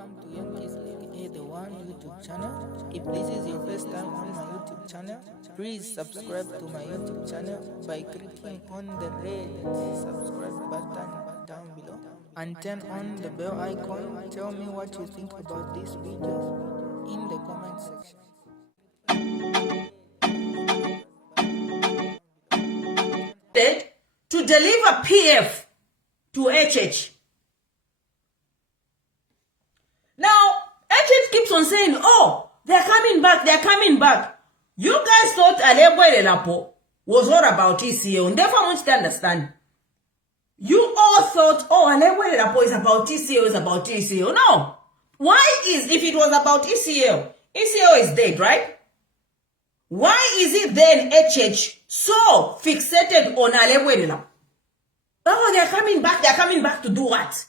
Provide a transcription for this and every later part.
welcome to Young Kizzy, the one YouTube channel. If this is your first time on my YouTube channel, please subscribe to my YouTube channel by clicking on the red subscribe button down below and turn on the bell icon. Tell me what you think about this video in the comment section. To deliver PF to HH. Now, HH keeps on saying, oh, they're coming back, they're coming back. You guys thought Alebwe Lapo was all about ECO, and therefore I want you to understand. You all thought, oh, Alebwe Lapo is about ECO, is about ECO. No. Why is, if it was about ECO, ECO is dead, right? Why is it then HH so fixated on Alebwe Lapo? Oh, they're coming back to do what?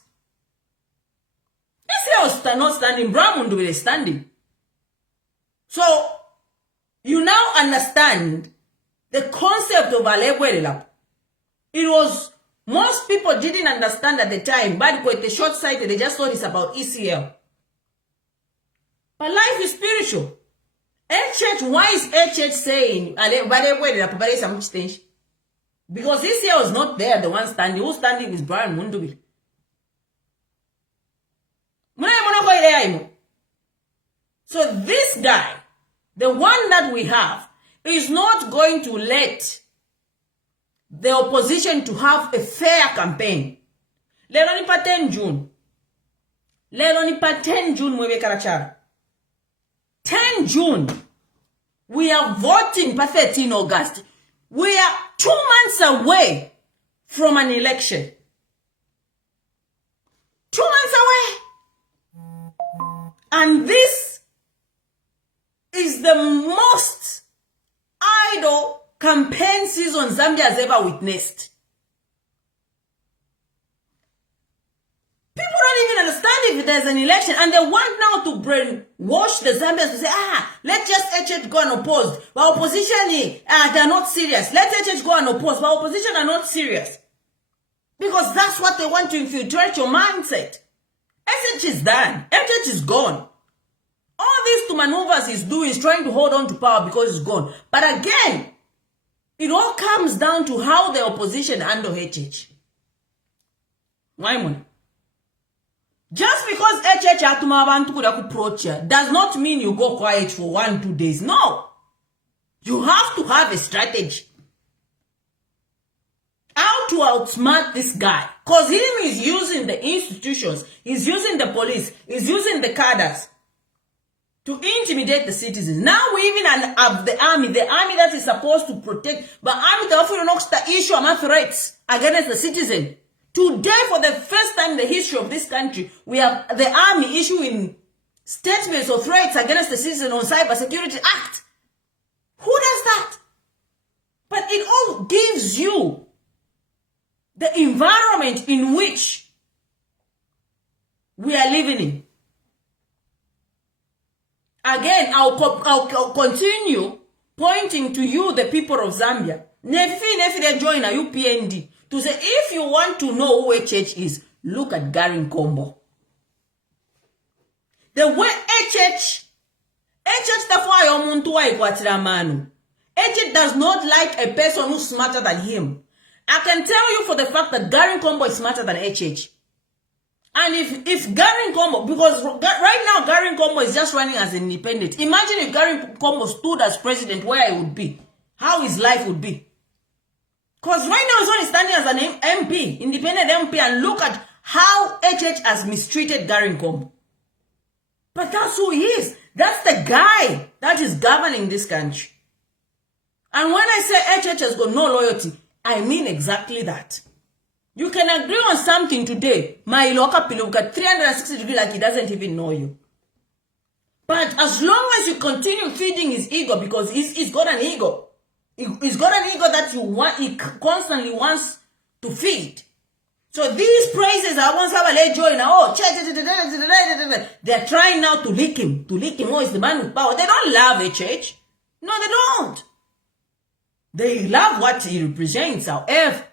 This are not standing, Bramundu is standing. So, you now understand the concept of Alebwe Lapo. It was, most people didn't understand at the time, but with the short-sighted, they just thought it's about ECL. But life is spiritual. HH, why is HH saying Alebwe Lapo is some change? Because ECL is not there, the one standing. Who's standing is Brian Mundubil. So this guy, the one that we have, is not going to let the opposition to have a fair campaign. Lelo ni pa 10 June. Lelo ni pa 10 June mwewe karachara. 10 June. We are voting pa 13 August. We are 2 months away from an election. 2 months away. And this is the most idle campaign season Zambia has ever witnessed. People don't even understand if there's an election, and they want now to brainwash the Zambians to say, let just HH go unopposed. But opposition, they're not serious. Let HH go unopposed, but opposition are not serious. Because that's what they want to infiltrate your mindset. SH is done. HH is gone. All these two maneuvers he's doing is trying to hold on to power because it's gone. But again, it all comes down to how the opposition handle HH. Why? Just because HH approach does not mean you go quiet for 1-2 days. No. You have to have a strategy. How to outsmart this guy. Because him is using the institutions, he's using the police, he's using the cadres to intimidate the citizens. Now we even have the army that is supposed to protect, but army the issue of threats against the citizen. Today, for the first time in the history of this country, we have the army issuing statements of threats against the citizen on Cyber Security Act. Who does that? But it all gives you the environment in which we are living in. Again, I'll continue pointing to you, the people of Zambia. Nefi they join a UPND to say, if you want to know who HH is, look at Garin Combo. The way HH does not like a person who's smarter than him. I can tell you for the fact that Garin Combo is smarter than HH. And if Garin Combo, because right now Garin Combo is just running as an independent. Imagine if Garin Combo stood as president, where he would be, how his life would be. Because right now he's only standing as an MP, independent MP, and look at how HH has mistreated Garin Combo. But that's who he is. That's the guy that is governing this country. And when I say HH has got no loyalty, I mean exactly that. You can agree on something today. My local look at 360 degrees like he doesn't even know you. But as long as you continue feeding his ego, because he's got an ego. He's got an ego that he constantly wants to feed. So these praises are once have a join. They're trying now to lick him. Oh, he's the man with power. They don't love HH. No, they don't. They love what he represents, however.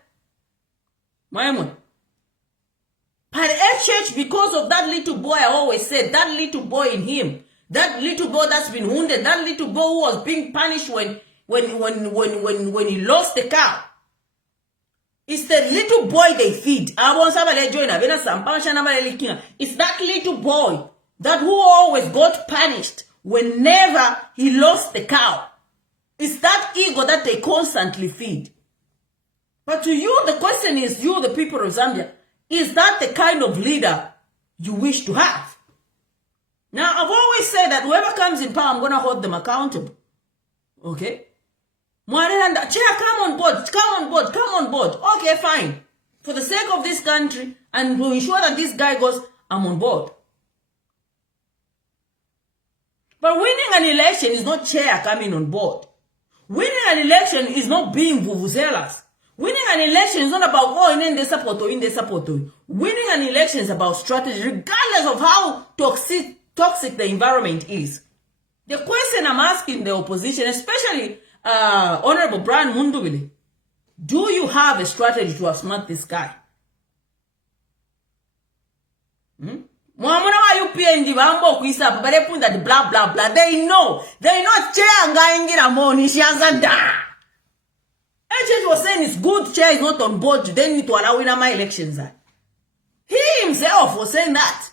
But HH, because of that little boy, I always said, that little boy in him, that little boy that's been wounded, that little boy who was being punished when he lost the cow. It's the little boy they feed. It's that little boy that who always got punished whenever he lost the cow. It's that ego that they constantly feed. But to you, the question is, you, the people of Zambia, is that the kind of leader you wish to have? Now, I've always said that whoever comes in power, I'm going to hold them accountable. Okay? Chair, come on board, come on board, come on board. Okay, fine. For the sake of this country, and to ensure that this guy goes, I'm on board. But winning an election is not Chair coming on board. Winning an election is not being vuvuzelas. Winning an election is not about, oh, in the support. Winning an election is about strategy, regardless of how toxic the environment is. The question I'm asking the opposition, especially Honorable Brian Mundubile, do you have a strategy to outsmart this guy? Mwamuna wa UPND wambo kuisa babare punda the blah blah blah. They know Chair ngaingira moni shiazanda. HH was saying it's good Chair is not on board. They need to allow in my elections. He himself was saying that.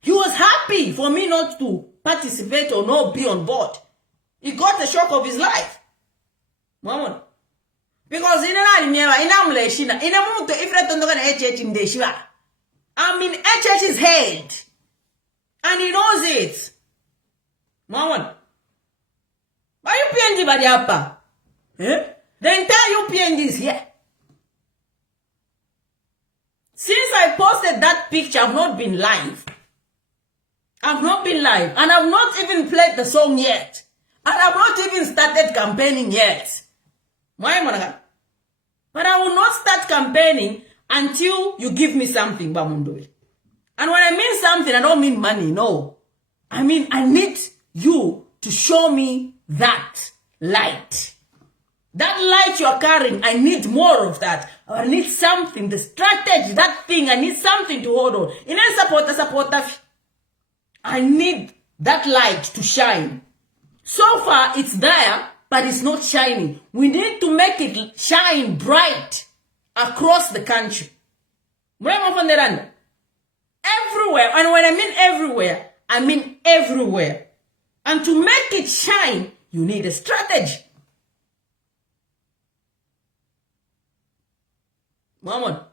He was happy for me not to participate or not be on board. He got the shock of his life. Mama. Because in an inamleshina, in a mood to if I don't know HH in the Shiva. I'm in HH's head. And he knows it. Mama. Why UPND Badiapa? Eh? The entire UPND is here. Since I posted that picture, I've not been live. And I've not even played the song yet. And I've not even started campaigning yet. Why, Monaga? But I will not start campaigning until you give me something, Bamundu. And when I mean something, I don't mean money, no. I mean, I need you to show me that light. That light you're carrying, I need more of that. I need something, the strategy, that thing, I need something to hold on. In a supporter, I need that light to shine. So far, it's there, but it's not shining. We need to make it shine bright across the country. Everywhere. And when I mean everywhere, I mean everywhere. And to make it shine, you need a strategy. Mama,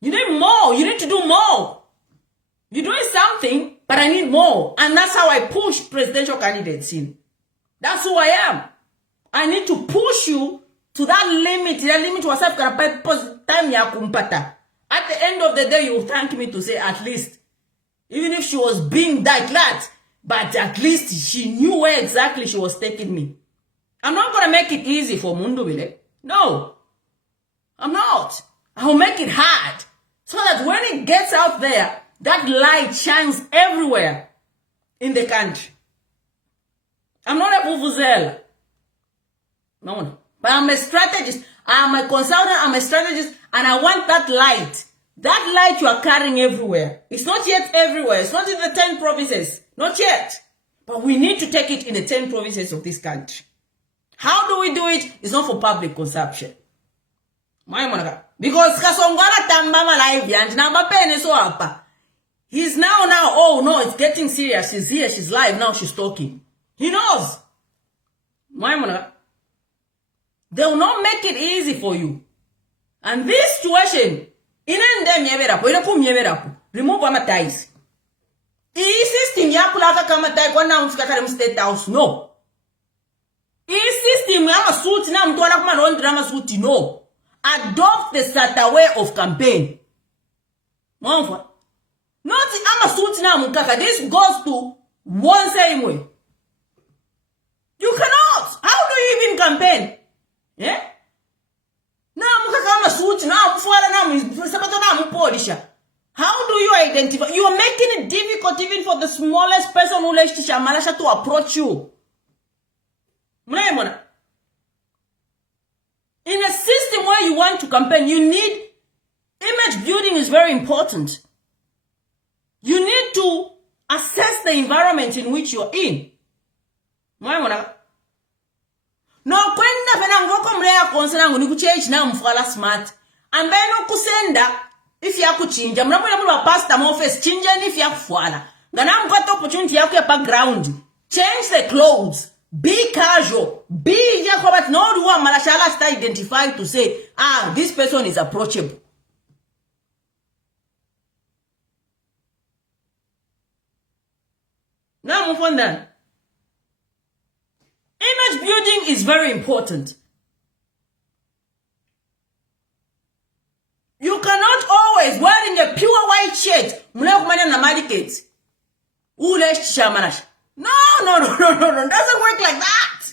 you need more. You need to do more. You're doing something, but I need more. And that's how I push presidential candidates in. That's who I am. I need to push you to that limit. That limit was time ya kumpata. At the end of the day, you will thank me to say at least, even if she was being that, but at least she knew where exactly she was taking me. I'm not going to make it easy for Mundubile. No. I'm not. I'll make it hard. So that when it gets out there, that light shines everywhere in the country. I'm not a vuvuzela. No. But I'm a strategist. I'm a consultant. I'm a strategist. And I want that light. That light you are carrying everywhere. It's not yet everywhere. It's not in the 10 provinces. Not yet. But we need to take it in the 10 provinces of this country. How do we do it? It's not for public consumption. Because Kasongana Tambama live and Namba Pen so up. He's now, oh no, it's getting serious. She's here, she's live, now she's talking. He knows. They will not make it easy for you. And this situation, remove our ties. System yakulaka kama tai kwa na mfika kare state house, no. System yama suit na mtu ala kuma laundry na suit, no. Adopt the certain way of campaign. Mwanfa. Not ama suit na mkaka. This goes to one same way. You cannot. How do you even campaign? Yeah? Na mkaka ama suit na mfuala na sabato na mpolisha. How do you identify? You are making it difficult even for the smallest person who likes to approach you. In a system where you want to campaign, you need Image building is very important. You need to assess the environment in which you're in. No kwenda pena ngoko mleya konsana nguni kuchechi na mfala smart. Ambeno kusenda if ya kuchinja mnamwe wa pastor office chinja if ya kufwala. Ngana mkata opportunity yako ya background. Change the clothes. Be casual. Be yakobat no duwa malashala sta identify to say, this person is approachable. Now move on then. Image building is very important. You cannot always wearing a pure white shirt. No. It doesn't work like that.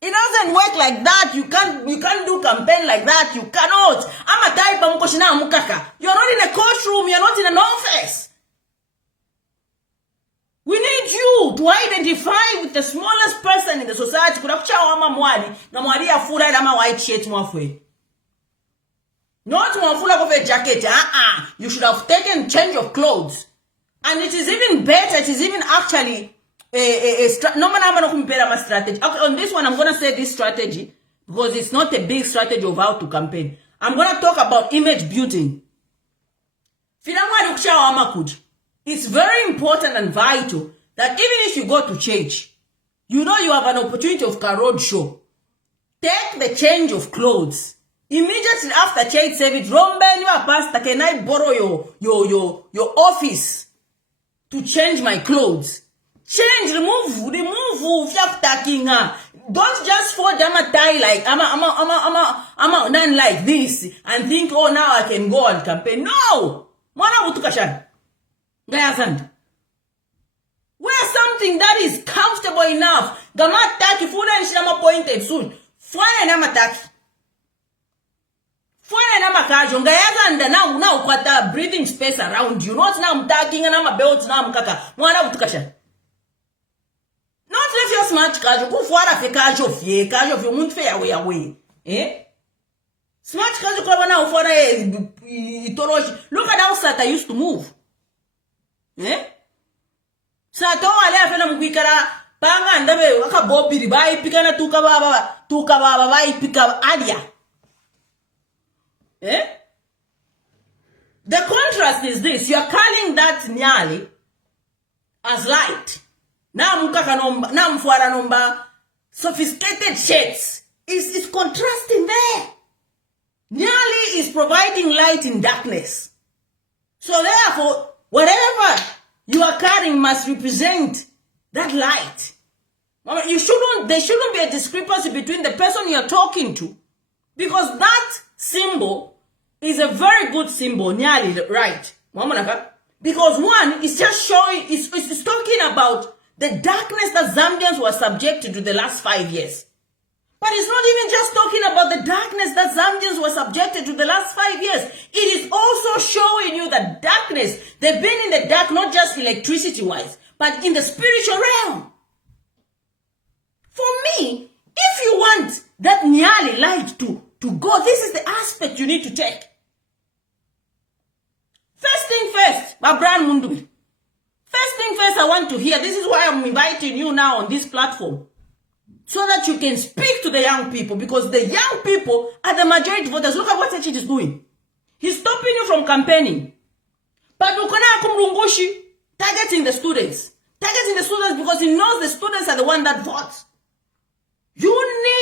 It doesn't work like that. You can't do campaign like that. You cannot. I'm a type of mkoshina mukaka. You're not in a courtroom. You're not in an office. We need you to identify with the smallest person in the society. Kunakucha wama mwali na mwali ya fula ama white shirt mwafwe. Not mwafula kofe jacket. You should have taken change of clothes. And it is even better. It is even actually a strategy. Okay, on this one, I'm going to say this strategy because it's not a big strategy of how to campaign. I'm going to talk about image building. It's very important and vital that even if you go to church, you know you have an opportunity of a road show. Take the change of clothes. Immediately after church service, pastor, can I borrow your office to change my clothes? Change, remove don't just fold them a tie like I'm done like this and think, oh, now I can go and campaign. No! Wear something that is comfortable enough. Gamataki full and shama pointed soon. Fine namataki. Fine namakajo. Ngayazanda now kwata breathing space around you. Not now mtaking and I'm a belt now mkaka. Mwana utukasha. Not if you're smart casual. Go for a casual fee. Casual if you won't fair away. Eh? Smart casual club now for a look at how Sata used to move. Eh? Sato wale afena mkwikara panga ndabe waka bobi ribai pikana tuka baba bai pika adia. Eh? The contrast is this. You are calling that nyali as light. Na mkaka nomba, na mfuara nomba, sophisticated shades. Is contrasting there. Nyali is providing light in darkness. So therefore, whatever you are carrying must represent that light. There shouldn't be a discrepancy between the person you are talking to. Because that symbol is a very good symbol, Nyali, right? Because one is just showing, it's talking about the darkness that Zambians were subjected to the last 5 years. But it's not even just talking about the darkness that Zambians were subjected to the last 5 years. It is also showing you that darkness, they've been in the dark, not just electricity-wise, but in the spiritual realm. For me, if you want that Nyali light to go, this is the aspect you need to take. First thing first, Babran Mundu. First thing first, I want to hear, this is why I'm inviting you now on this platform. So that you can speak to the young people, because the young people are the majority voters. Look at what Echid is doing. He's stopping you from campaigning. But targeting the students. Targeting the students because he knows the students are the one that votes. You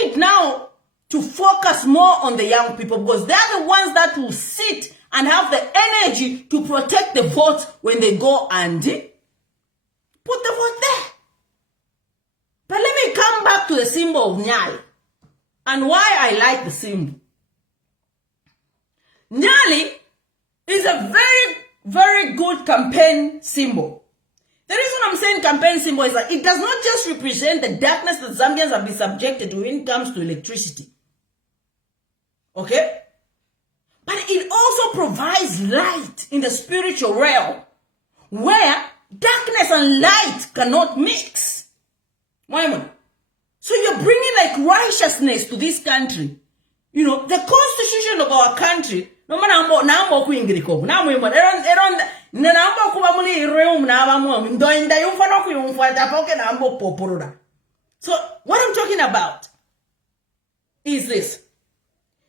need now to focus more on the young people because they're the ones that will sit and have the energy to protect the vote when they go and put the vote there. But let me come back to the symbol of Nyali and why I like the symbol. Nyali is a very, very good campaign symbol. The reason I'm saying campaign symbol is that it does not just represent the darkness that Zambians have been subjected to when it comes to electricity. Okay? But it also provides light in the spiritual realm where darkness and light cannot mix. So you're bringing like righteousness to this country. You know, the constitution of our country No man nambo kuingiriko. Namwe mo eron nambo kuba muli room na abamo. Ndo inda yumfa no kuyumfa tapoke nambo poporoda. So what I'm talking about is this.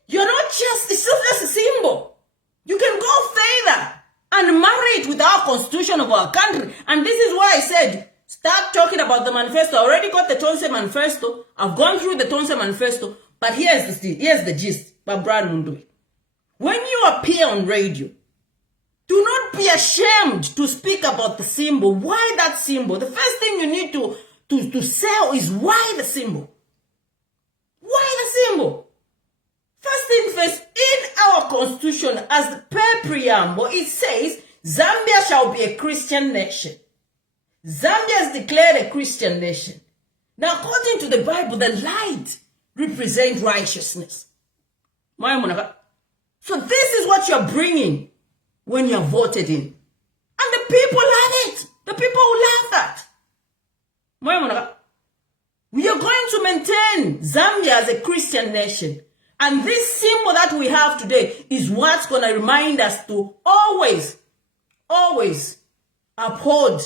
You're not just, it's not just a symbol. You can go further and marry it with our constitution of our country. And this is why I said, start talking about the manifesto. I already got the Tonse manifesto. I've gone through the Tonse manifesto. But here's the gist. By Brad Mundui. When you appear on radio, do not be ashamed to speak about the symbol. Why that symbol? The first thing you need to sell is why the symbol. Why the symbol? First thing first, in our constitution, as per preamble, it says, Zambia shall be a Christian nation. Zambia is declared a Christian nation. Now, according to the Bible, the light represents righteousness. So this is what you're bringing when you're voted in. And the people love it. The people love that. We are going to maintain Zambia as a Christian nation. And this symbol that we have today is what's going to remind us to always uphold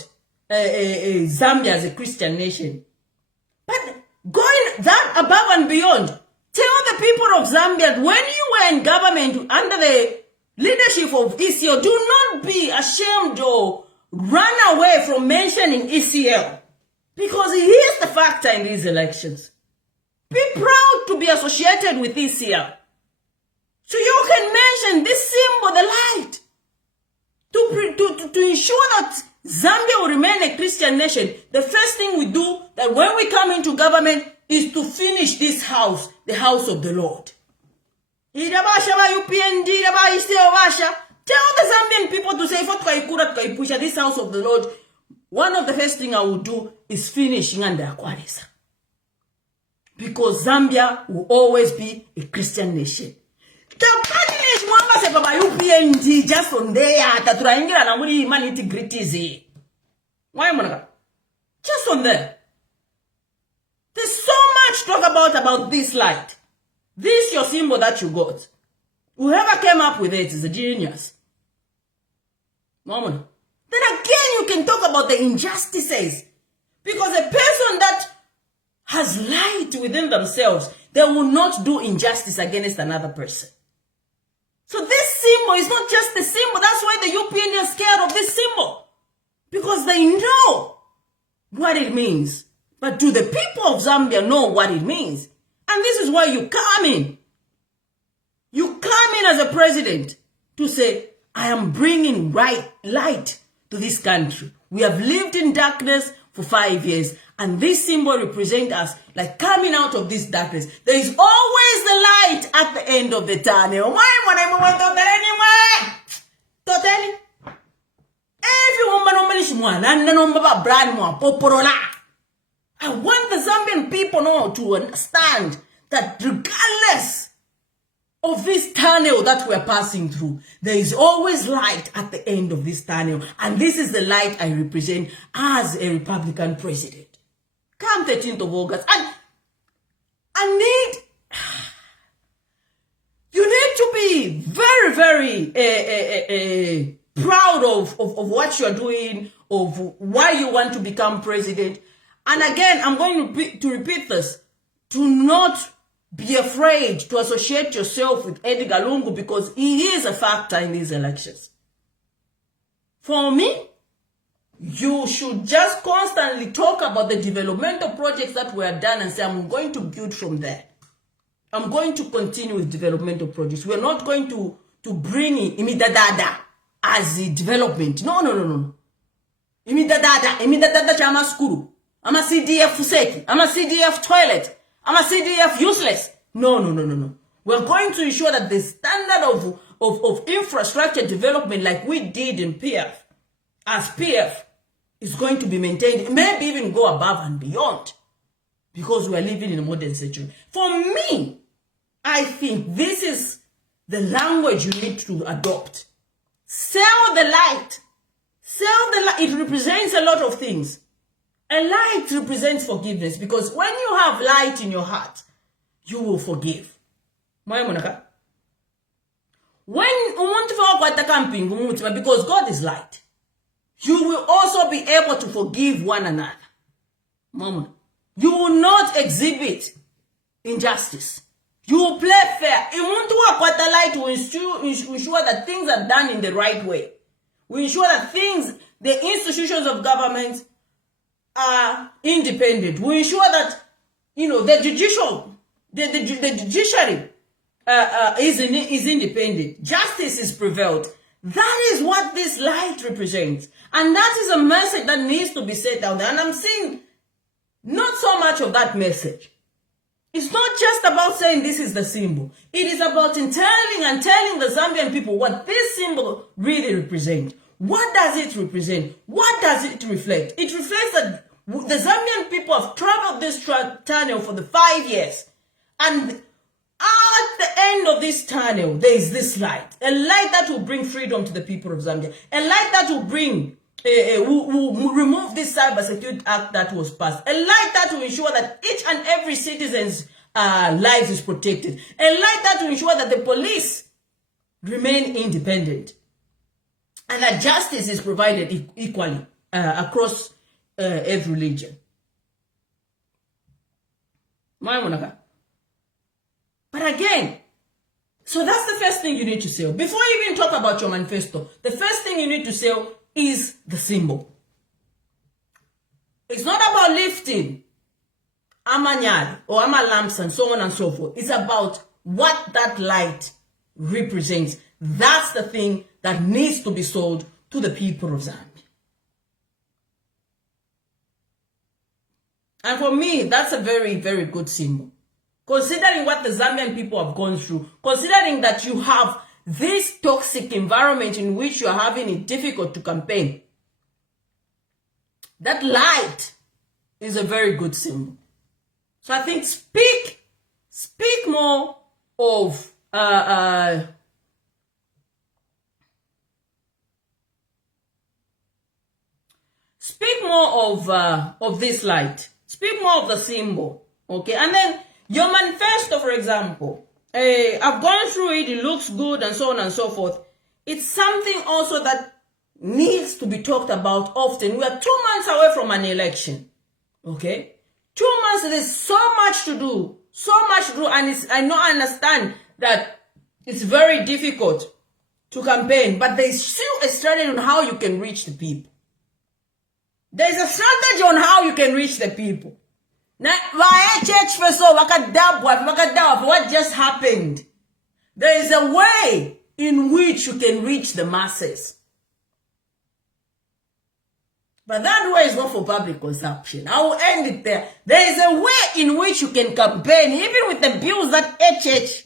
Zambia as a Christian nation. But going that above and beyond, tell the people of Zambia, when you were in government under the leadership of ECL, do not be ashamed or run away from mentioning ECL. Because here's the factor in these elections. Be proud to be associated with ECL. So you can mention this symbol, the light, to ensure that Zambia will remain a Christian nation. The first thing we do, that when we come into government, is to finish this house, the house of the Lord. Tell the Zambian people to say, this house of the Lord, one of the first things I will do is finish Nganda Akwarisa. Because Zambia will always be a Christian nation. Just on there, just on there. There's so much talk about this light. This your symbol that you got. Whoever came up with it is a genius. Then again, you can talk about the injustices. Because a person that has light within themselves, they will not do injustice against another person. So this symbol is not just a symbol. That's why the UPN are scared of this symbol. Because they know what it means. But do the people of Zambia know what it means? And this is why you come in. You come in as a president to say, I am bringing light to this country. We have lived in darkness for 5 years. And this symbol represents us like coming out of this darkness. There is always the light at the end of the tunnel. Why would I want to tell anywhere? Totally. I want the Zambian people now to understand that regardless of this tunnel that we're passing through, there is always light at the end of this tunnel. And this is the light I represent as a Republican president. Come 13th of August. And you need to be very, very proud of what you're doing, of why you want to become president. And again, I'm going to repeat this. Do not be afraid to associate yourself with Edgar Lungu because he is a factor in these elections. For me, you should just constantly talk about the developmental projects that were done and say, I'm going to build from there. I'm going to continue with developmental projects. We're not going to bring in imidadada as a development. No. Imidadada chama skuru. I'm a CDF fuseki. I'm a CDF toilet. I'm a CDF useless. No. We're going to ensure that the standard of infrastructure development like we did in PF, as PF, is going to be maintained, maybe even go above and beyond, because we are living in a modern century. For me, I think this is the language you need to adopt. Sell the light. Sell the light. It represents a lot of things. A light represents forgiveness, because when you have light in your heart, you will forgive. When because God is light, you will also be able to forgive one another. Mama, you will not exhibit injustice. You will play fair. The light will ensure that things are done in the right way. We ensure that the institutions of government are independent. We ensure that, the judiciary is independent. Justice is prevailed. That is what this light represents. And that is a message that needs to be set out there. And I'm seeing not so much of that message. It's not just about saying this is the symbol. It is about telling the Zambian people what this symbol really represents. What does it represent? What does it reflect? It reflects that the Zambian people have traveled this tunnel for the 5 years. And at the end of this tunnel, there is this light. A light that will bring freedom to the people of Zambia. A light that will bring will remove this cybersecurity act that was passed. A light that will ensure that each and every citizen's life is protected. A light that will ensure that the police remain independent. And that justice is provided equally across every religion. But again, so that's the first thing you need to sell. Before you even talk about your manifesto, the first thing you need to sell is the symbol. It's not about lifting amanyal or lamps and so on and so forth. It's about what that light represents. That's the thing that needs to be sold to the people of Zambia. And for me, that's a very, very good symbol. Considering what the Zambian people have gone through, considering that you have this toxic environment in which you are having it difficult to campaign, that light is a very good symbol. So I think speak more of speak more of this light. Speak more of the symbol. Okay, and then your manifesto, for example, I've gone through it, it looks good and so on and so forth. It's something also that needs to be talked about often. We are 2 months away from an election. Okay? 2 months, there's so much to do. And I understand that it's very difficult to campaign, but there's still a strategy on how you can reach the people. There's a strategy on how you can reach the people. Now, what just happened? There is a way in which you can reach the masses. But that way is not for public consumption. I will end it there. There is a way in which you can campaign, even with the bills that HH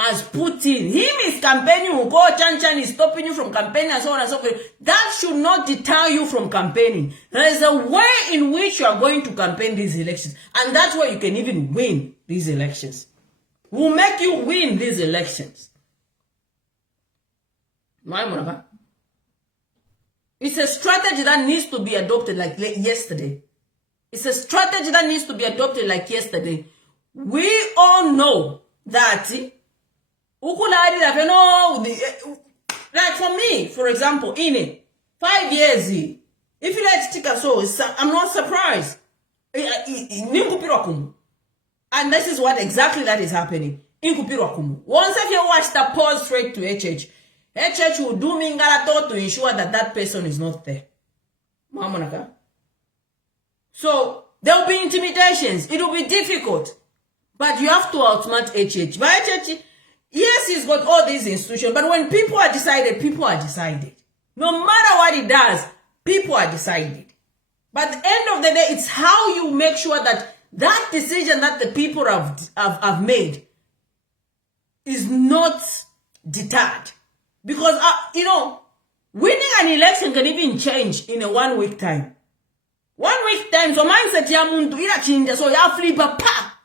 has put in. Him is campaigning, Chan is stopping you from campaigning and so on and so forth. That should not deter you from campaigning. There is a way in which you are going to campaign these elections. And that's where you can even win these elections. We'll make you win these elections. It's a strategy that needs to be adopted like yesterday. It's a strategy that needs to be adopted like yesterday. We all know that like for me, for example, in it, 5 years, if you like sticker so, I'm not surprised. And this is what exactly that is happening. Once if you watch the pause straight to HH will do mingalato to ensure that that person is not there. So there will be intimidations. It will be difficult. But you have to outsmart HH. But HH, yes, he's got all these institutions, but when people are decided, people are decided. No matter what he does, people are decided. But at the end of the day, it's how you make sure that that decision that the people have made is not deterred. Because, winning an election can even change in a 1 week time. 1 week time, so mindset ya muntu ila change, so ya flip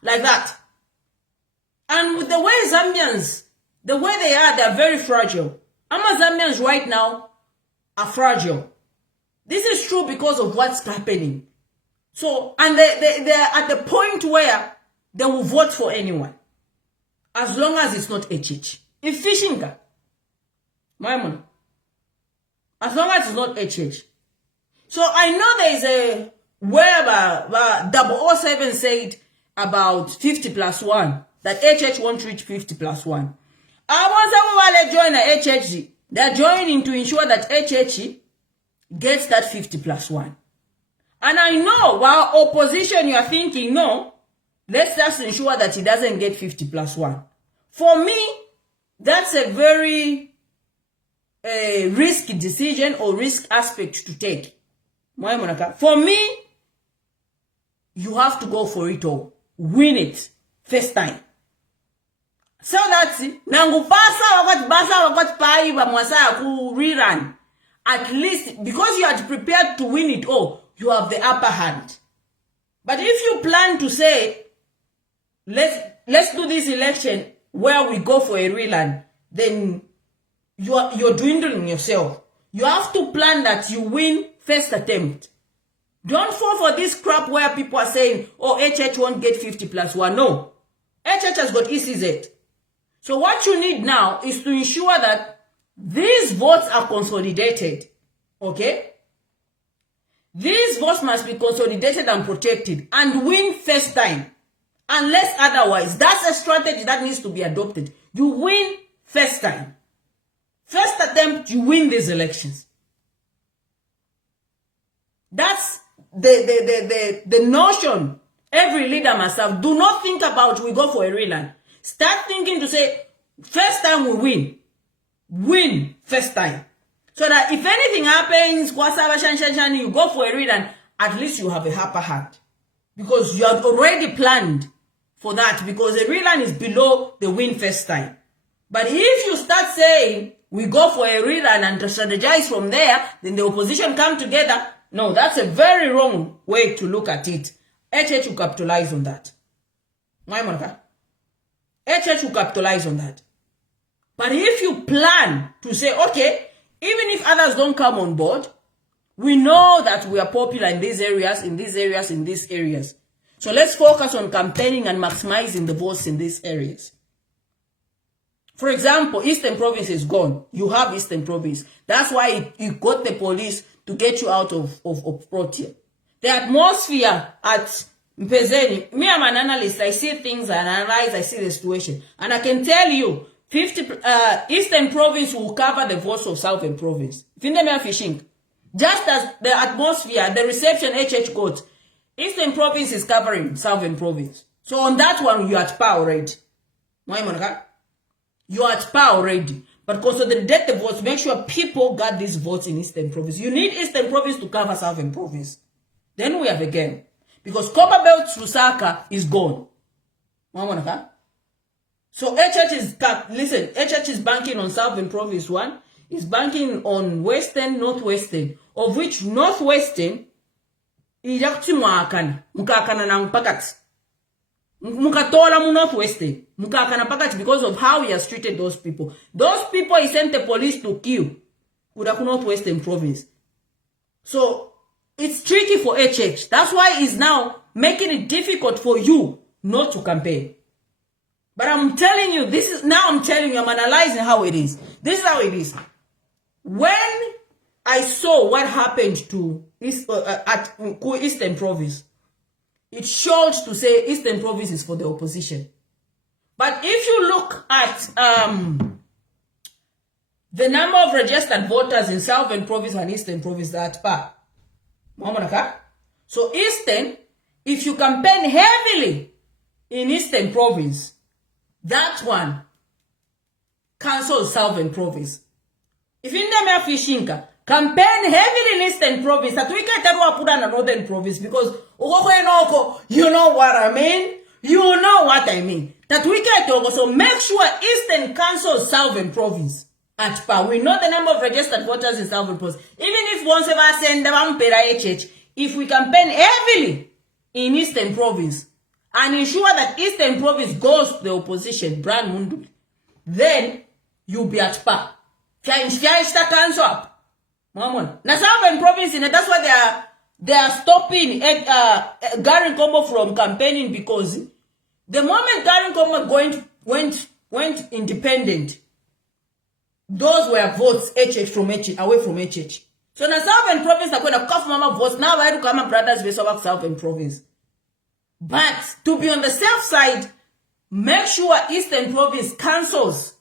like that. And with the way Zambians, the way they are very fragile. Zambians right now are fragile. This is true because of what's happening. So, and they're at the point where they will vote for anyone. as long as it's not HH. If fishing, my money. As long as it's not HH. So I know there is a where 007 said about 50 plus 1, that HH won't reach 50 plus 1. I want someone to join a HH. They're joining to ensure that HH gets that 50 plus 1. And I know while opposition you are thinking, no, let's just ensure that he doesn't get 50 plus 1. For me, that's a very risky decision or risk aspect to take. For me, you have to go for it all. Win it first time. So that's it. Rerun. At least, because you are prepared to win it all, you have the upper hand. But if you plan to say, let's do this election where we go for a rerun, then you're dwindling yourself. You have to plan that you win first attempt. Don't fall for this crap where people are saying, oh, HH won't get 50 plus 1. No. HH has got ECZ. So what you need now is to ensure that these votes are consolidated. Okay? These votes must be consolidated and protected and win first time. Unless otherwise, that's a strategy that needs to be adopted. You win first time. First attempt, you win these elections. That's the notion every leader must have. Do not think about we go for a rerun. Start thinking to say, first time we win. Win first time. So that if anything happens, you go for a rerun, at least you have a upper hand. Because you have already planned for that. Because a rerun is below the win first time. But if you start saying, we go for a rerun and strategize from there, then the opposition come together. No, that's a very wrong way to look at it. HH will capitalize on that. Why, Monica? HH will capitalize on that. But if you plan to say, okay, even if others don't come on board, we know that we are popular in these areas, in these areas, in these areas. So let's focus on campaigning and maximizing the votes in these areas. For example, Eastern Province is gone. You have Eastern Province. That's why you got the police to get you out of Protea. The atmosphere at Mpezeni, me, I'm an analyst. I see things and analyze, I see the situation. And I can tell you, Eastern Province will cover the votes of Southern Province. Fishing. Just as the atmosphere, the reception HH got, Eastern Province is covering Southern Province. So on that one, you're at power already. You're at power already. But consolidate the votes, make sure people got these votes in Eastern Province. You need Eastern Province to cover Southern Province. Then we have a game. Because Copperbelt Lusaka is gone. So HH is, listen, HH is banking on Southern Province 1, is banking on Western, Northwestern, of which Northwestern is actually mukakana na mpakati. Mukatola mu Northwestern. Mukakana pakati because of how he has treated those people. Those people he sent the police to kill. Kudaku Northwestern Province. So, it's tricky for HH. That's why it's now making it difficult for you not to campaign. But I'm telling you, I'm analyzing how it is. This is how it is. When I saw what happened to Eastern Province, it shows to say Eastern Province is for the opposition. But if you look at the number of registered voters in Southern Province and Eastern Province, that's par. So Eastern, if you campaign heavily in Eastern Province, that one cancels Southern Province. If in them fishinka, campaign heavily in Eastern Province, that we can't put on a Northern Province because you know what I mean? You know what I mean. That we can't so make sure Eastern cancels Southern Province at par. We know the number of registered voters in Southern Province. Even if once ever send them HH, if we campaign heavily in Eastern Province and ensure that Eastern Province goes to the opposition, Brand Mundu, then you'll be at par. Cancel up. Now Southern Province, that's why they are stopping Gary Combo from campaigning, because the moment Gary Combo going went independent. Those were votes away from HH. So na Southern Province nakwenda kukafu mama votes now I kama brothers base of Southern Province. But to be on the safe side, make sure Eastern Province cancels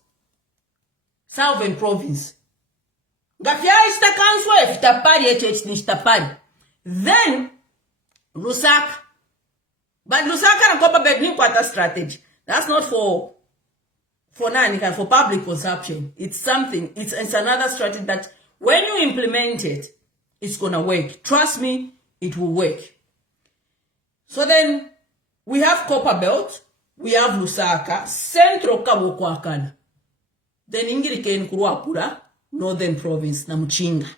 Southern Province. Gafia ista cancel if tapari HH ni tapari. Then Lusaka. But Lusaka na kopa bedni kwata strategy. That's not for public consumption. It's something, it's another strategy that when you implement it, it's gonna work. Trust me, it will work. So then we have Copper Belt, we have Lusaka, Central Kabokwakana. Then Ingirike Nkuruapura, Northern Province, na Muchinga.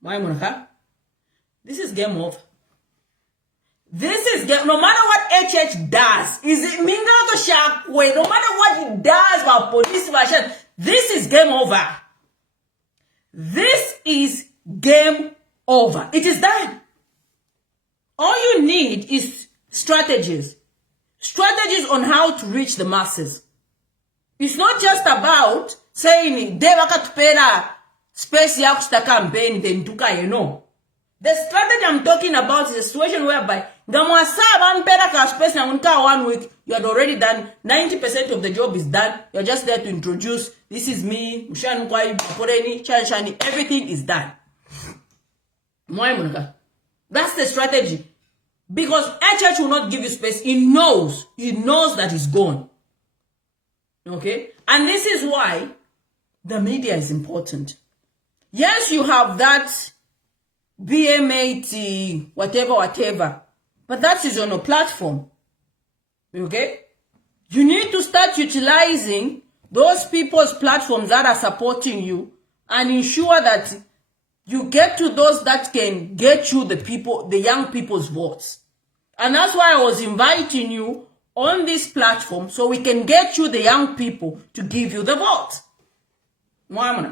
Why Monaka? This is game over. This is game, no matter what HH does, is it Minga to Shark way, no matter what he does about police version, this is game over. This is game over. It is done. All you need is strategies. Strategies on how to reach the masses. It's not just about saying, Devaka tupera space ya kusta campaign, then tuka, you know. The strategy I'm talking about is a situation whereby space na 1 week, you had already done 90% of the job is done. You're just there to introduce. This is me, everything is done. That's the strategy. Because HH will not give you space. He knows that it's gone. Okay? And this is why the media is important. Yes, you have that BM80, whatever. But that is on a platform. Okay? You need to start utilizing those people's platforms that are supporting you and ensure that you get to those that can get you the young people's votes. And that's why I was inviting you on this platform so we can get you the young people to give you the vote.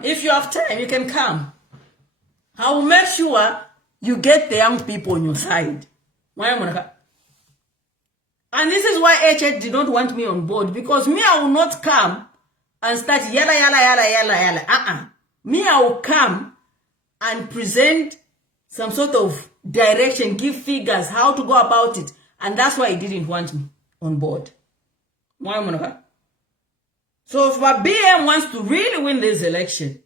If you have time, you can come. I will make sure you get the young people on your side. And this is why HH did not want me on board, because me, I will not come and start yalla. Me, I will come and present some sort of direction, give figures, how to go about it. And that's why he didn't want me on board. So if our BM wants to really win this election,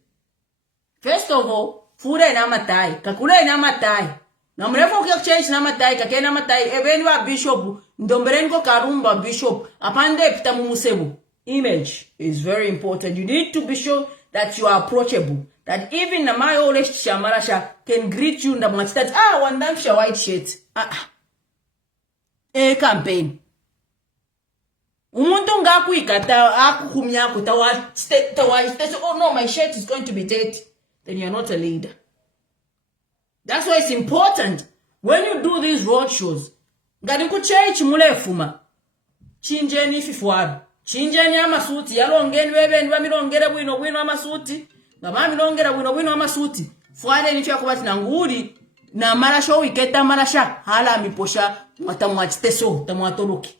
first of all, Fura ina matai, kakula ina matai. Na mrefu kia change na matai, kake na matai, eveni wa bishop, ndomberenko karumba bishop, apande pita mumusebu. Image is very important. You need to be sure that you are approachable. That even na my old shamarasha can greet you na mwachitati, wandamsha white shirt. Campaign. Umuntu ngaku ikata, akukumyaku, oh no, my shirt is going to be dirty. Then you're not a leader. That's why it's important when you do these road shows. Ngani kuchechi mulefuma. Chinjeni fifwaru. Chinjeni amasuti. Yalongeni webe niwa milongera wino amasuti. Ngama milongera wino amasuti. Fuare nicho yakubati na nguri. Na marasha wiketa marasha. Hala miposha. Mwatamuachiteso. Tamuatoloki.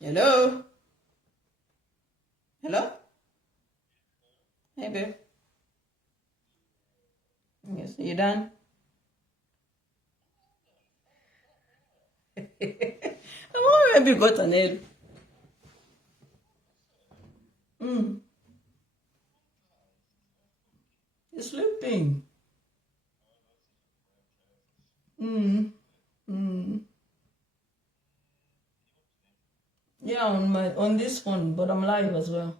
Hello? Hello? Hey, babe. Yes, you done? Maybe you got an L. You're sleeping. Yeah, on this phone, but I'm live as well.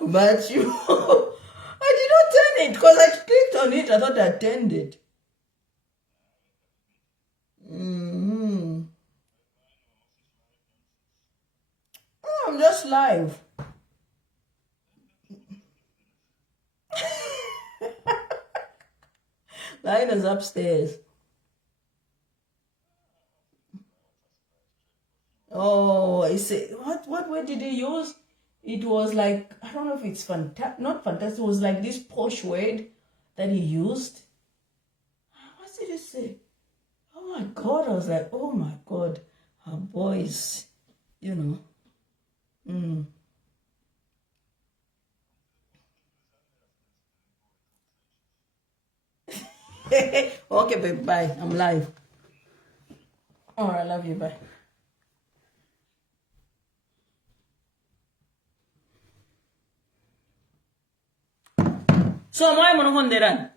But you, I did not turn it because I clicked on it. I thought I turned it. Oh, I'm just live. Line is upstairs. say, what word did he use? It was like, I don't know if it's not fantastic, it was like this posh word that he used. What did he say? Oh my God, I was like, oh my God, our boys, you know. Okay, babe, bye. I'm live. All right, I love you, bye. So, why am I on the run?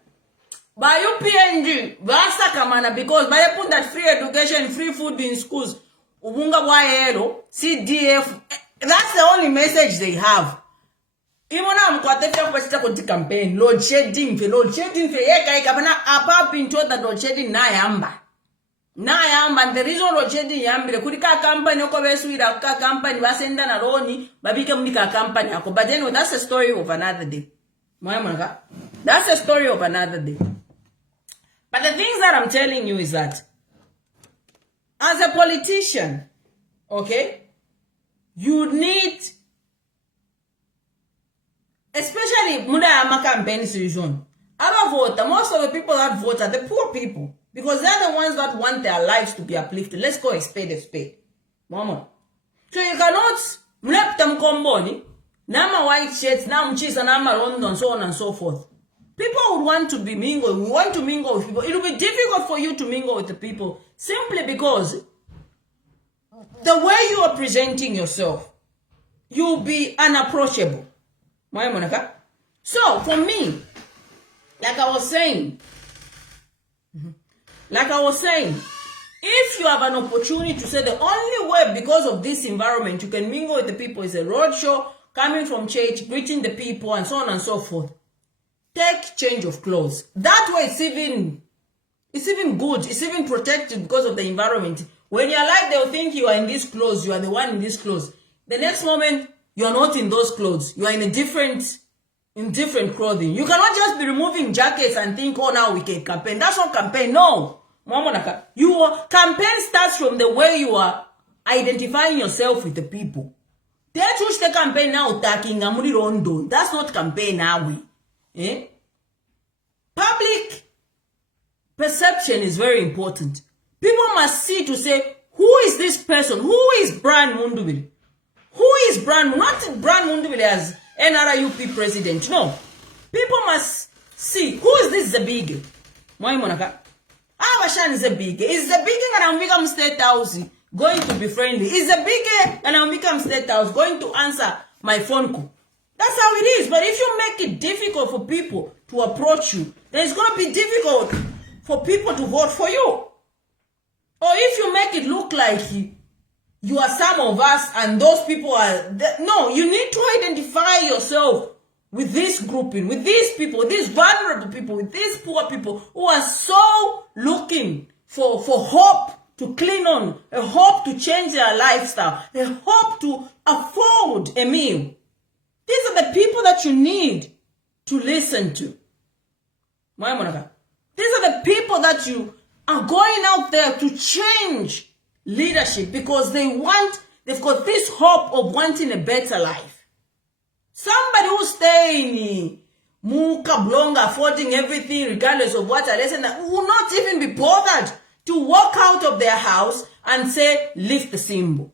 By UPNG, Vasa Kamana, because by they put that free education, free food in schools, Ubunga Waero, CDF, that's the only message they have. Imona mkwatefia kupachita konti campaign, load shedding, yeka ikabana, apa been told that load shedding na yamba, and the reason load shedding yambile, kurika company, oko besu ira kuka company, basenda na roni, babike munika company, but anyway, that's a story of another day. That's a story of another day. But the things that I'm telling you is that, as a politician, okay, you need, especially Muda campaign season, most of the people that vote are the poor people, because they're the ones that want their lives to be uplifted. Let's go a spade. Mama. So you cannot mlep them komboni, nama white shirts, nama mchisa, nama rondo, and so on and so forth. People would want to be mingled. We want to mingle with people. It will be difficult for you to mingle with the people simply because the way you are presenting yourself, you'll be unapproachable. So, for me, like I was saying, if you have an opportunity to say the only way because of this environment you can mingle with the people is a roadshow, coming from church, greeting the people, and so on and so forth, take change of clothes. That way it's even good. It's even protected because of the environment. When you're like, they'll think you are in these clothes, you are the one in these clothes. The next moment, you are not in those clothes. You are in different clothing. You cannot just be removing jackets and think, oh, now we can campaign. That's not campaign. No. Your campaign starts from the way you are identifying yourself with the people. They choose the campaign now, that's not campaign now. Public perception is very important. People must see to say, who is this person? Who is Brian Mundubile? Who is Brian? Not Brian Mundubile as NRUP president. No. People must see, who is this Zabige? Abashan is Zabige. Is Zabige and Ambikam State House going to be friendly? Is Zabige and Ambikam State House going to answer my phone call? That's how it is. But if you make it difficult for people to approach you, then it's going to be difficult for people to vote for you. Or if you make it look like you are some of us and those people are... No, you need to identify yourself with this grouping, with these people, these vulnerable people, with these poor people who are so looking for hope to clean on, a hope to change their lifestyle, a hope to afford a meal. These are the people that you need to listen to. These are the people that you are going out there to change leadership because they've got this hope of wanting a better life. Somebody who's staying Muka Blonga, affording everything regardless of what I listen, will not even be bothered to walk out of their house and say, lift the symbol.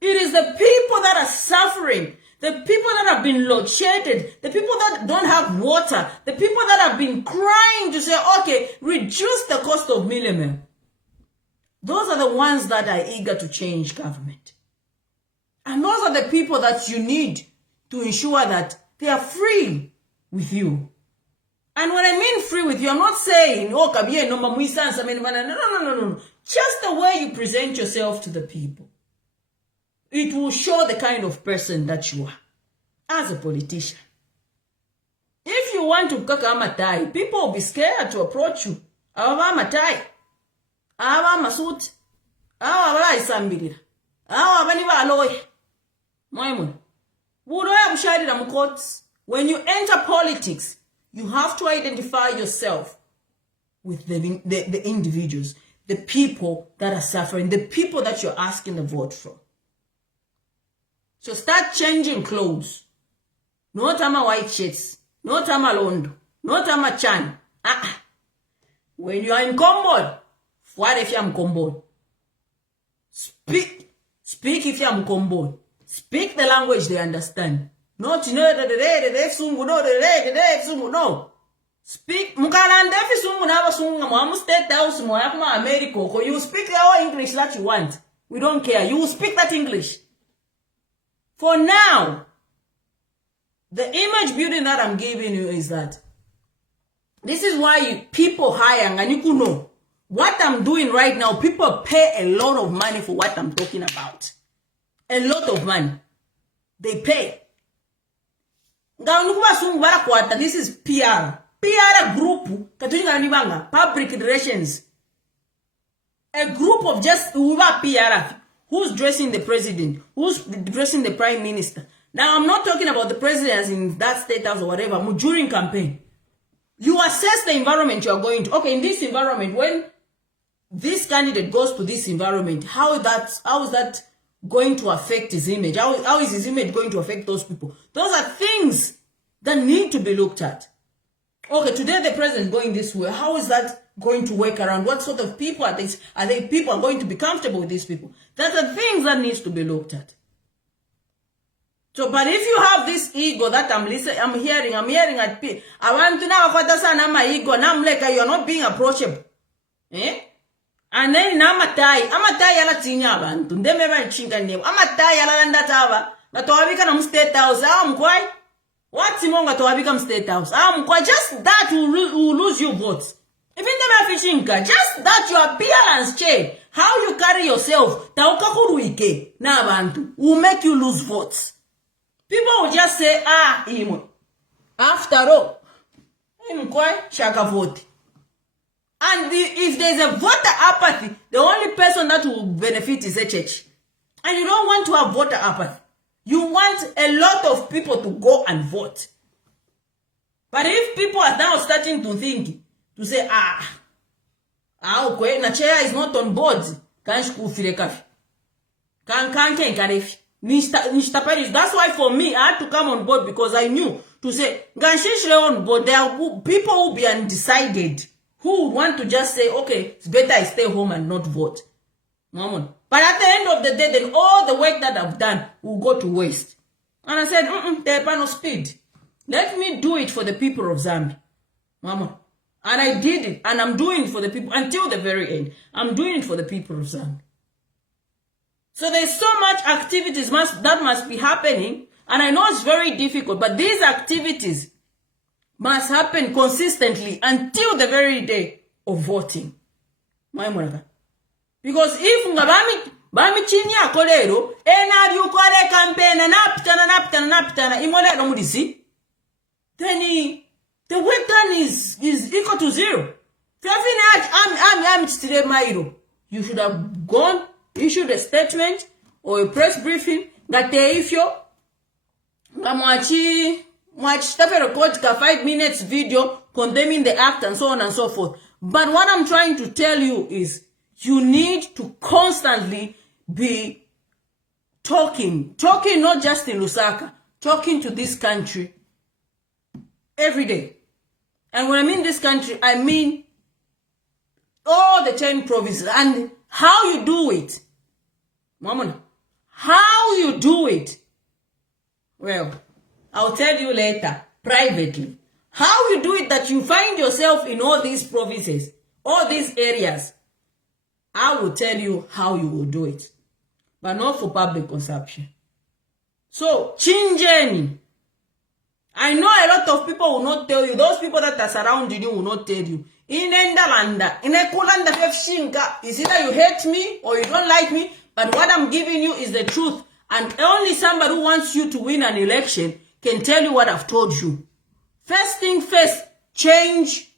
It is the people that are suffering, the people that have been load-shedded, the people that don't have water, the people that have been crying to say, okay, reduce the cost of meal. Those are the ones that are eager to change government. And those are the people that you need to ensure that they are free with you. And when I mean free with you, I'm not saying, oh, no. Just the way you present yourself to the people. It will show the kind of person that you are as a politician. If you want to kaka amatai, people will be scared to approach you. Awa amatai. Awa masut. Awa wala isambirira. Awa baniba aloy. Moimun. Wudoya mshari na mkoti. When you enter politics, you have to identify yourself with the individuals, the people that are suffering, the people that you're asking the vote from. So start changing clothes. No tama white shirts. No tama londo. No tama chan. When you are in combo, what if you are combo? Speak if you are combo. Speak the language they understand. Not no. Speak mukalanda fi sungu na basungu mo state house mo yakuma America ko you speak our English that you want. We don't care. You speak that English. For now, the image building that I'm giving you is that this is why people hire and you could know what I'm doing right now. People pay a lot of money for what I'm talking about. A lot of money. They pay. This is PR. PR group, public relations. A group of just PR who's dressing the president, who's dressing the prime minister. Now, I'm not talking about the presidents in that state house or whatever, during campaign. You assess the environment you are going to. Okay, in this environment, when this candidate goes to this environment, how is that going to affect his image? How is his image going to affect those people? Those are things that need to be looked at. Okay, today the president is going this way. How is that going to work around? What sort of people are these? Are they people are going to be comfortable with these people? That's the things that needs to be looked at. So, but if you have this ego that I'm hearing at people, I want to know what that's my ego, and I'm like, you're not being approachable. Eh? And then amatai ala tinya abantu ndemeba nchinga ndewo amatai ala ndataba ngatowabika na state house mkwai what's monga towabika state house mkwai just that will lose you votes. Even them fishinga just that your appearance change, how you carry yourself taukakuruike na abantu will make you lose votes. People will just say imo after all mkwai shaka vote. And if there's a voter apathy, the only person that will benefit is HH. And you don't want to have voter apathy. You want a lot of people to go and vote. But if people are now starting to think, to say, okay, na chair is not on board, that's why for me, I had to come on board because I knew to say, on board, there are people who will be undecided. Who want to just say, okay, it's better I stay home and not vote. But at the end of the day, then all the work that I've done will go to waste. And I said, there's no speed. Let me do it for the people of Zambia. And I did it. And I'm doing it for the people until the very end. I'm doing it for the people of Zambia. So there's so much activities that must be happening. And I know it's very difficult, but these activities must happen consistently until the very day of voting. Because if bami chini yako lero ena byukole campaign napitana imolero mudisi, then the work done is equal to zero. You should have gone, issued a statement or a press briefing that if you record a 5 minutes video condemning the act and so on and so forth. But what I'm trying to tell you is you need to constantly be talking not just in Lusaka, talking to this country every day. And when I mean this country, I mean all the 10 provinces. And how you do it, how you do it, well, I'll tell you later, privately. How you do it that you find yourself in all these provinces, all these areas. I will tell you how you will do it. But not for public consumption. So, chinjeni. I know a lot of people will not tell you. Those people that are surrounding you will not tell you. In Endalanda, in Ekulanda Fefshinka, is either you hate me or you don't like me. But what I'm giving you is the truth. And only somebody who wants you to win an election can tell you what I've told you. First thing first, change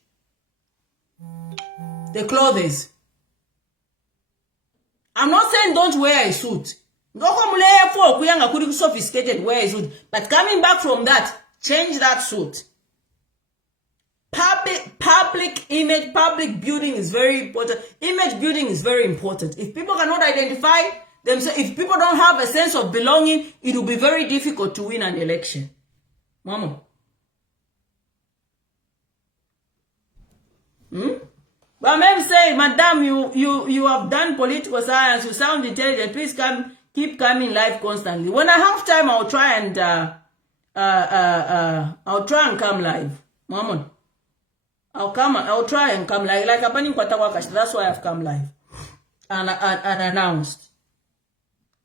the clothes. I'm not saying don't wear a suit. Sophisticated wear a suit. But coming back from that, change that suit. Public image, public building is very important. Image building is very important. If people cannot identify themselves, if people don't have a sense of belonging, it will be very difficult to win an election. Mama. But maybe say, Madam, you have done political science, you sound intelligent, please keep coming live constantly. When I have time, I'll try and come live. Mama. I'll try and come live. Like that's why I've come live and announced.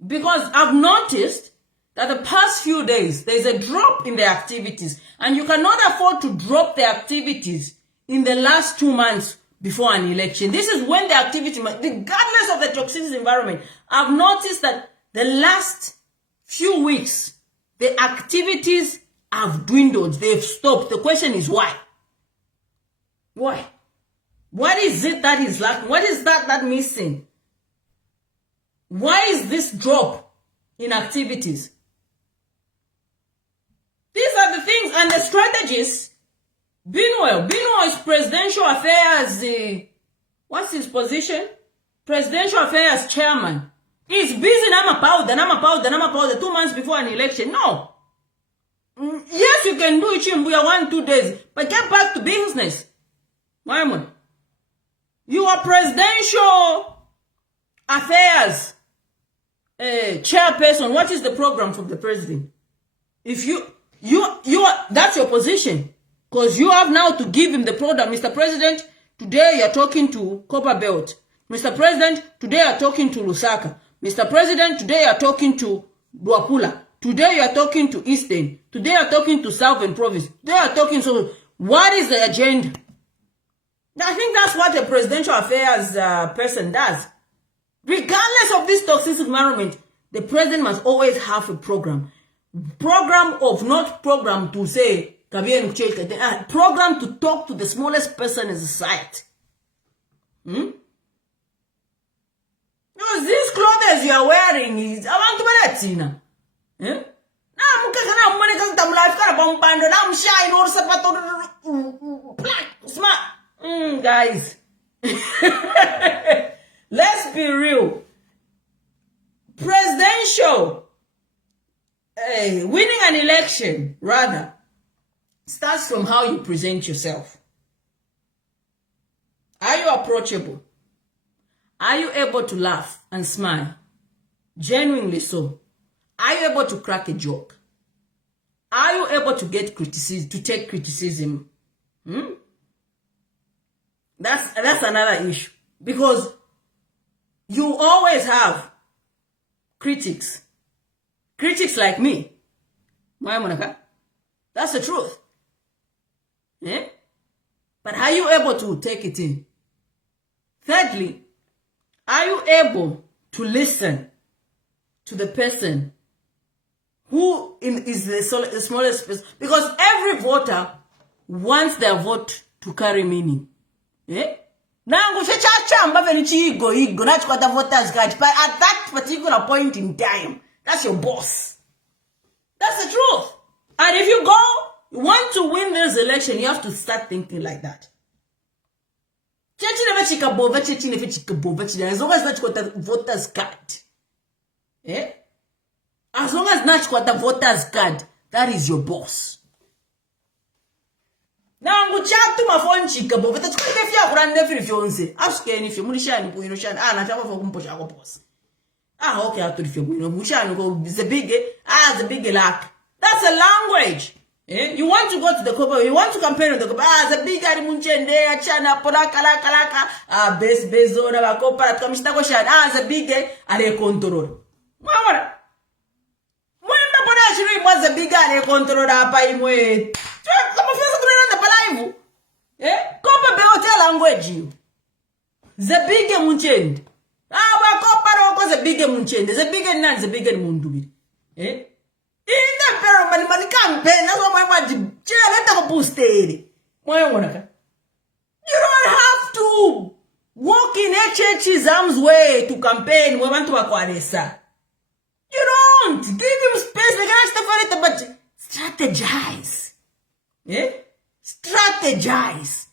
Because I've noticed that the past few days, there's a drop in the activities. And you cannot afford to drop the activities in the last 2 months before an election. This is when the activity, regardless of the toxicity environment, I've noticed that the last few weeks, the activities have dwindled. They've stopped. The question is why? Why? What is it that is lacking? What is that missing? Why is this drop in activities? These are the things and the strategies. Binwell is Presidential Affairs, what's his position? Presidential Affairs Chairman. He's busy nama powder 2 months before an election. No. Yes, you can do it in 1-2 days, but get back to business. Maimon. You are Presidential Affairs Chairperson. What is the program from the president? If you are, that's your position. Because you have now to give him the product. Mr. President, today you're talking to Copper Belt. Mr. President, today you're talking to Lusaka. Mr. President, today you're talking to Buapula. Today you're talking to Eastern. Today you're talking to Southern Province. Today you're talking to... What is the agenda? I think that's what a presidential affairs person does. Regardless of this toxic environment, the president must always have a program. Program of not program to say... program to talk to the smallest person in society. Because these clothes you are wearing is abantu baratina. Guys. Let's be real. Presidential winning an election rather starts from how you present yourself. Are you approachable? Are you able to laugh and smile? Genuinely so. Are you able to crack a joke? Are you able to get criticism, to take criticism? That's another issue. Because you always have critics. Critics like me. That's the truth. Yeah? But are you able to take it in? Thirdly, are you able to listen to the person who is the smallest person? Because every voter wants their vote to carry meaning. Yeah? Now, but at that particular point in time, that's your boss. That's the truth. And if you want to win this election, you have to start thinking like that. As long as that's got the voters card. Eh? As long as that's got the voters card, that is your boss. Now I'm chat to my phone chica, but that's what if you have run every fiance. Ask any if you mushan, Puinoshan, and I have a boss. Okay, after if you mushan go the big the big lack. That's a language. Eh? You want to go to the Copa, you want to compare with the Copa, the big Munchende, Chana, Kalaka, Bezona, la Copa, Kamistagoshan, the big are control. Mamma. When the was the big are control by way. Some of us on the Palaivu. Eh? Copa Behotel language you. The big Munchend. Copa was a big Munchend, the big and the big Mundubi. Eh? In the parliament campaign, that's what my want to boost. You don't have to walk in HH's arm's way to campaign. We want to acquire. You don't give him space. But strategize. Yeah? Strategize.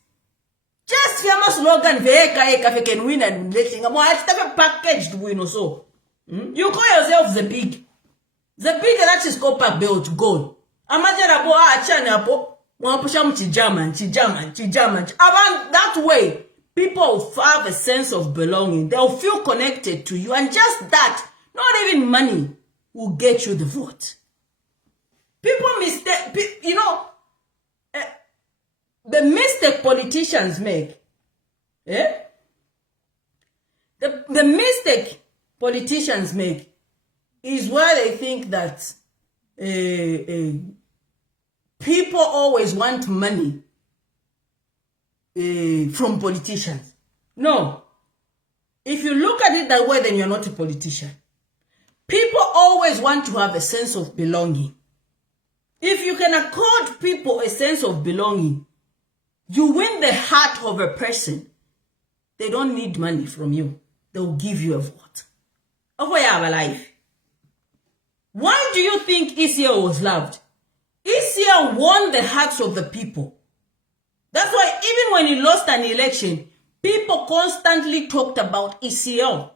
Just famous slogan, Veka can win an election. I'm packaged win or so. You call yourself the big. The big that is copper belt gold. Imagine abo achane abo mwapusha mchijama. About that way, people have a sense of belonging. They'll feel connected to you, and just that, not even money will get you the vote. People mistake, you know, the mistake politicians make, the mistake politicians make is why they think that people always want money from politicians. No. If you look at it that way, then you're not a politician. People always want to have a sense of belonging. If you can accord people a sense of belonging, you win the heart of a person. They don't need money from you. They'll give you a vote. Of where you have a life. Why do you think ECL was loved? ECL won the hearts of the people. That's why even when he lost an election, people constantly talked about ECL.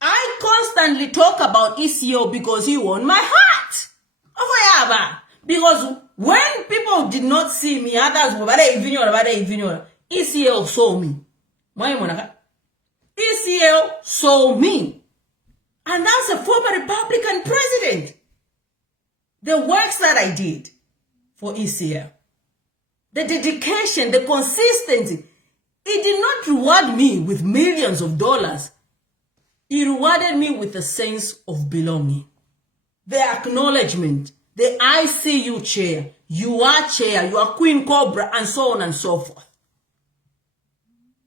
I constantly talk about ECL because he won my heart. Because when people did not see me, others were ECL saw me. ECL saw me. And that's a former Republican president. The works that I did for ECL, the dedication, the consistency, it did not reward me with millions of dollars. It rewarded me with a sense of belonging. The acknowledgement, the I see you chair, you are Queen Cobra, and so on and so forth.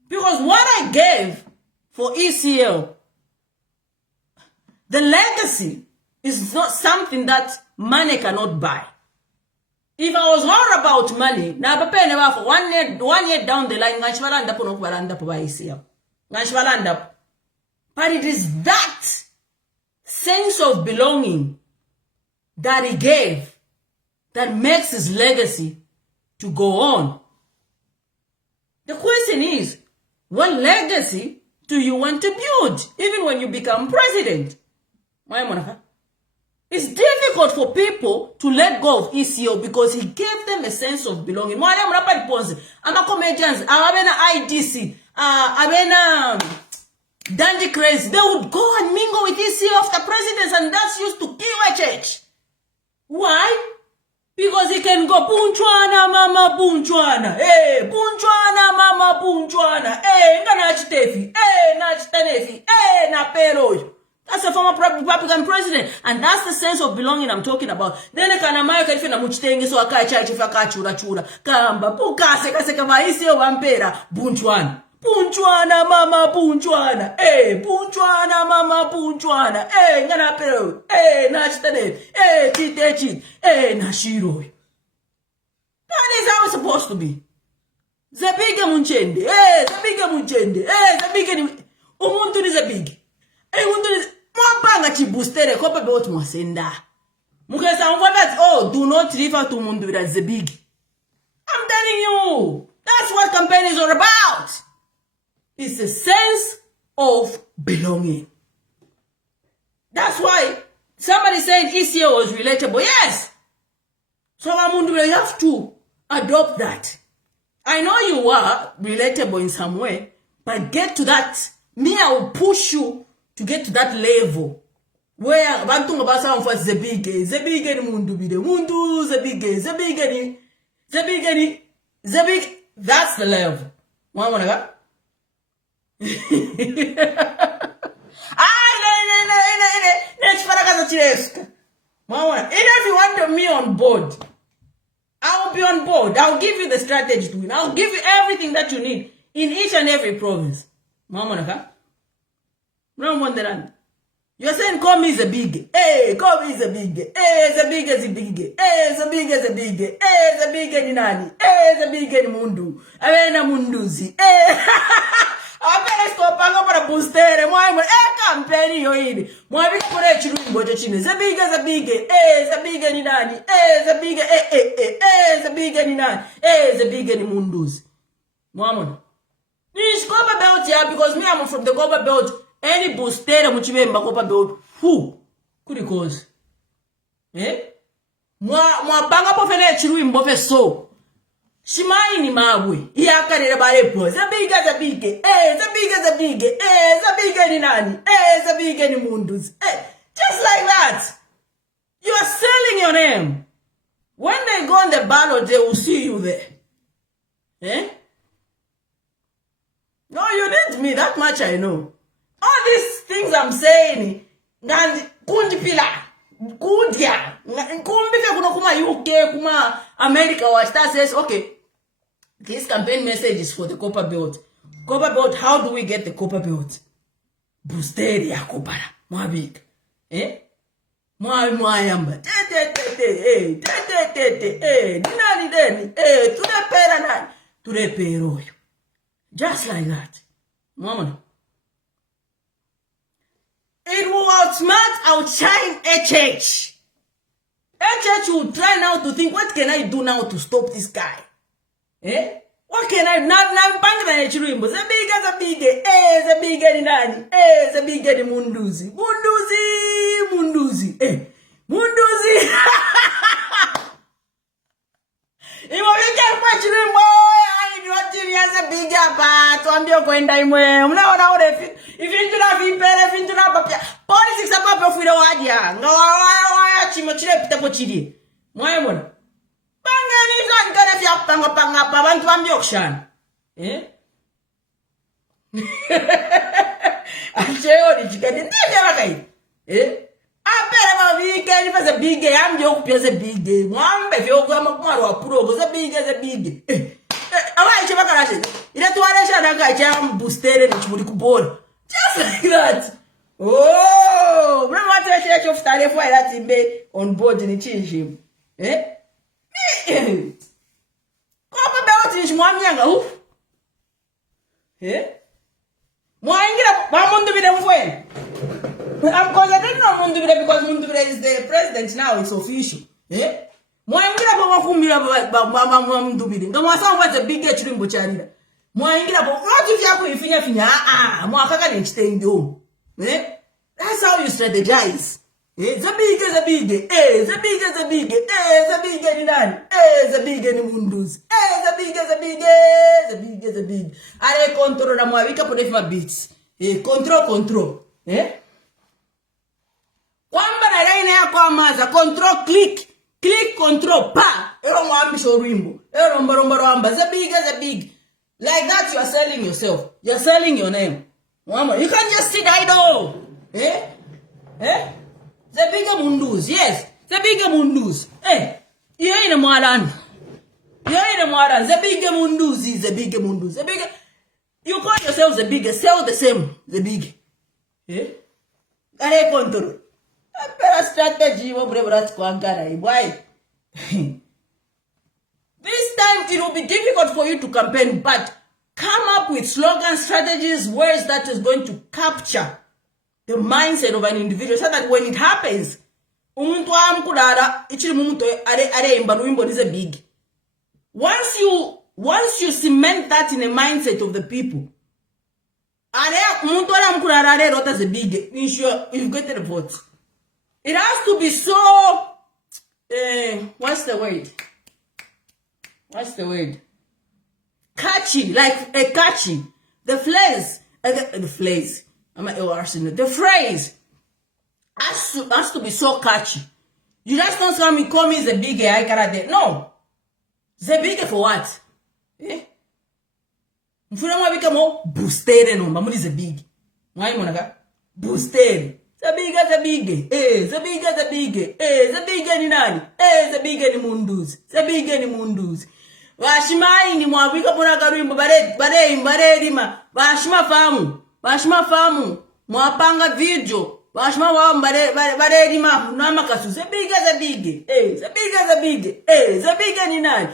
Because what I gave for ECL, the legacy is not something that money cannot buy. If I was all about money, now prepare never for 1 year down the line, but it is that sense of belonging that he gave that makes his legacy to go on. The question is, what legacy do you want to build, even when you become president? It's difficult for people to let go of ECO because he gave them a sense of belonging. I'm a comedians, I'm an IDC, I'm Dandy Crazy. They would go and mingle with ECO after presidents, and that's used to kill a church. Why? Because he can go punchwana mama punchwana, punchwana mama punchwana, ngana nachitefi, na peroyo. That's a former Republican president, and that's the sense of belonging I'm talking about. Then kana mayo kalife na muchitenge so akacha chifa kachura kamba pukase kase kama isi wampera punchwana. Punchwana mama punchwana, punchwana mama punchwana, ngana pero, nachitefi, chite, nashiro. That is how it's supposed to be. Zabige munchende, zabige munchende, zabige ni umuntu ni zabige. Mwapanga chibustere kope beot mwasenda. Mukesa mwabat, do not refer to mundu that's the big. I'm telling you, that's what campaign is all about. It's a sense of belonging. That's why somebody said ECO was relatable. Yes. So you have to adopt that. I know you are relatable in some way, but get to that. Me, I will push you to get to that level where bantu ngabasa mfasi zebige ni mundu bide mundu zebige ni that's the level. Mwana ga next parakaza chireska mwana. If you want me on board, I will be on board. I'll give you the strategy to win. I'll give you everything that you need in each and every province. Mwana ga you're saying call me the big. Call me the big. The big is the big. The big is the big. The big is nani. The big is mundu. Avena munduzi. Avena stopanga para boostere. Mwa campaign yo hili. Mwa vika kore chirumbo cho chini. The big is the big. The big is nani. The big the big is nani. The big is munduzi. Mwa mwana. This Cobra Belt here, because me, I'm from the Cobra Belt. any boostere muchibemba kopa belt who kuri cause mwapanga pofene chiruimbo fe so shimaini mabwe iyakarira barepo zabige zabige ni nani zabige ni munduzi just like that. You are selling your name. When they go on the ballot, they will see you there. No, you need me. That much I know. All these things I'm saying, kundipila, kundia, kumbika kuna kuma UK, kuma America, or Star says, okay, this campaign message is for the copper belt. Copper belt, how do we get the copper belt? Boosteri ya kopara, mwabik. Mwayamba. Dinani deni. Turepera nani. Turepero. Just like that. Mama. It will outsmart, outshine HH. HH will try now to think, what can I do now to stop this guy? What can I now bang the chirimbo? Zabige. Zabige ni nani? Zabige ni munduzi. Munduzi. Munduzi. Imoweka kwa chirimbo. Ai niwatiri yaza biga pa. Tuambie kwenda imwe. Mnaona ore ifintuna vipere fintuna papia. Politics apa fuira wadia. Ngawa chimo chire pita pochiri. Mwaye mwana. Bangani flankane fya panga pa bantu ambie okushana. Acheo dijikadi ndiye bakai. Apera ba weekend fa ze big am je okupia ze big. Mwambe fyo kwa makumaro wa pro ze big. Awa iche bakaraje. Ila tuwalesha nanga cha boostere ni chimuri kubona. Just like that. Oh, bro what you share of tare for that imbe on board ni chinji. Kopa belt ni mwamyanga hu. Mwaingira ba mundu bide mfwe. I'm concentrating on Mundubire because Mundubire is the president now, it's official. Mwaingira ba wakumira ba Mundubire. Ndo mwasanga the big chirimbo charira. Mwaingira ba watu vyako ifinya mwakaka ni chitende home. That's how you strategize. Zabige. Zabige ni nani? Zabige ni munduzi. Zabige. Ale control na mwawika po defima beats. Control. Kwamba na line yako amaza control click control pa ero mwambisho rimbo ero mbaro amba zabige like that you are selling yourself, you are selling your name. Mama, you can't just sit idle. Zabige munduzi, yes, zabige munduzi. Yeye ina mwarani zabige munduzi. You call yourself the big, sell the same the big. Ale control. Better strategy, why? This time it will be difficult for you to campaign, but come up with slogan strategies, words that is going to capture the mindset of an individual so that when it happens, once you cement that in the mindset of the people, you get the vote. It has to be so, what's the word? Catchy, like a catchy. The phrase has to be so catchy. You just don't call me the big I gotta. No. The big for what? Mfuna become boosted no, mamuli the big. Why monaga? Boosted. Zabige. Zabige ni nani? Zabige ni munduzi. Washimai ni mwabika pona karimbo bare rima. Washima famu. Mwapanga video. Washima wa bare rima na makasu. Zabige. Zabige ni nani?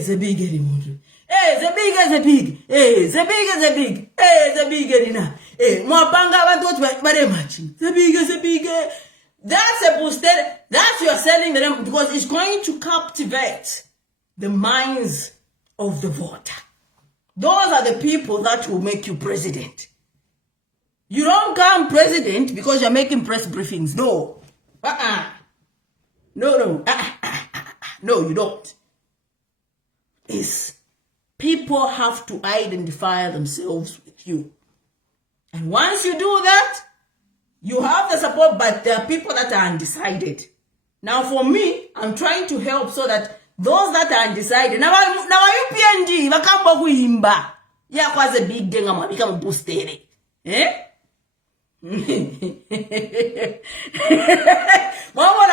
Zabige ni munduzi. Zabige ni nani? Mwapanga abantu bare machi. Zabige. That's a booster. That's you are selling them because it's going to captivate the minds of the voter. Those are the people that will make you president. You don't come president because you're making press briefings. No. No. No, you don't. It's people have to identify themselves with you. And once you do that, you have the support, but there are people that are undecided. Now for me, I'm trying to help so that those that are undecided, now you PNG, bakamba kuimba. Yeah, kwaze big denga mabika mbustere. Mama